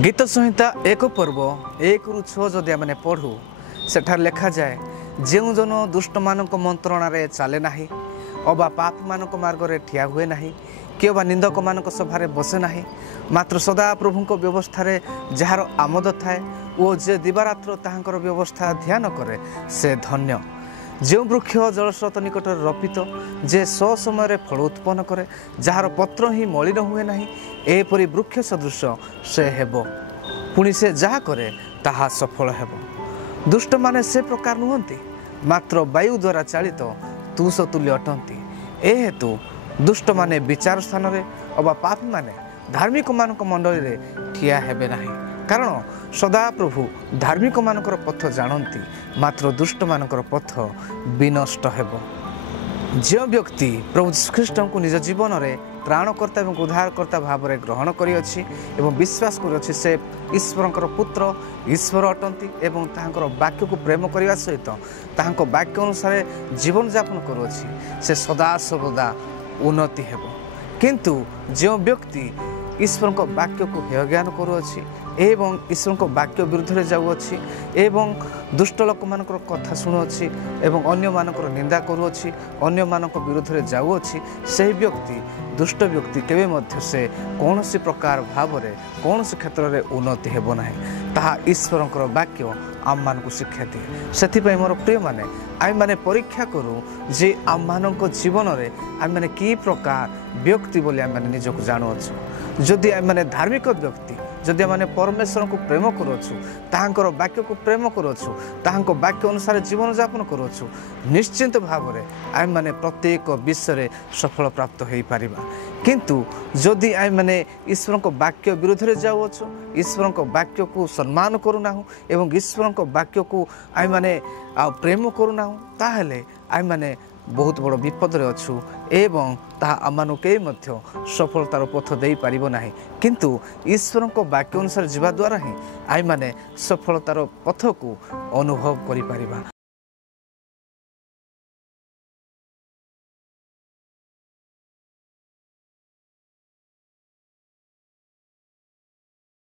गीत संहिता एक पर्व 1-6 जदि आम पढ़ू सेठार लिखा जाए जो जन दुष्ट मान मंत्रणा चले ना अबा पाप मान मार्ग में ठिया हुए ना कि निंदक मान सभारे बसे ना मात्र सदा प्रभु व्यवस्था जार आमोद थाए और जे दिवारात्र ताहांकर व्यवस्था ध्यान करे से धन्य। जो वृक्ष जलस्रोत निकट रपित जे समय फल उत्पन्न करे जार पत्र ही मलिन हुए ना एपरी वृक्ष सदृश से हेबो पुणी से जहा करे ताहा सफल हेबो। दुष्ट माने से प्रकार नुहंती मात्र वायु द्वारा चालित तुष तुल्य अटंती ए हेतु दुष्ट माने विचार स्थान रे अबा पापी माने धार्मिक मानक मंडली रे ठिया हेबे नाही कारण सदा प्रभु धार्मिक मानकर पथ जानती मात्र दुष्ट मानकर पथ विनष्ट हेबो। जो व्यक्ति प्रभु ख्रीष्ट को निज जीवन में प्राणकर्ता और उद्धारकर्ता भाव में ग्रहण करिअछि एवं विश्वास करिअछि से ईश्वरंकर पुत्र ईश्वर अटंती एवं ताहांकर वाक्य को प्रेम करने सहित ताहांको वाक्य अनुसार जीवन यापन करुअछि से सदा सर्वदा उन्नति हेबो। किंतु जो व्यक्ति ईश्वर को वाक्य को हेय ज्ञान करुअछि एवं ईश्वर को वाक्य विरुद्ध में जाऊँगी एवं दुष्ट लोक मान कथा शुणुअछि एवं अन्य मानकर निंदा करुअछि अन्य मानक विरुद्ध में जाऊँगी से व्यक्ति दुष्ट व्यक्ति केवे मध्य से कौन सी प्रकार भाव में कौन सी क्षेत्र में उन्नति हेब ना ताहा ईश्वरंकर वाक्य आम मान को शिक्षा दिए। से मोर प्रिय माने आम मैंने परीक्षा करूँ जे आम मान जीवन में आम मैंने कि प्रकार व्यक्ति बोली आम मैंने निजक जानुअछु। जदि आम मैंने धार्मिक व्यक्ति जदि आम परमेश्वर को प्रेम करुछु ताहांकर वाक्य को प्रेम करुछु ताहांको वाक्य अनुसार जीवन यापन करुछु निश्चिंत भाव में आम मैंने प्रत्येक विषय सफल प्राप्त हो पारिबा। किंतु जदि आम मैंने ईश्वर को वाक्य विरोध में जाऊँचु ईश्वर को वाक्य को सम्मान करूना एवं ईश्वर को वाक्य को आम मैंने प्रेम करूना ताहले आम मैंने बहुत बड़ विपद रे अच्छु एवं ताहा आम के सफलतार पथ दे पारिबो नाही। किंतु ईश्वर को वाक्य अनुसार जीवा द्वारा ही आम मैंने सफलतार पथ को अनुभव करि पारिबा।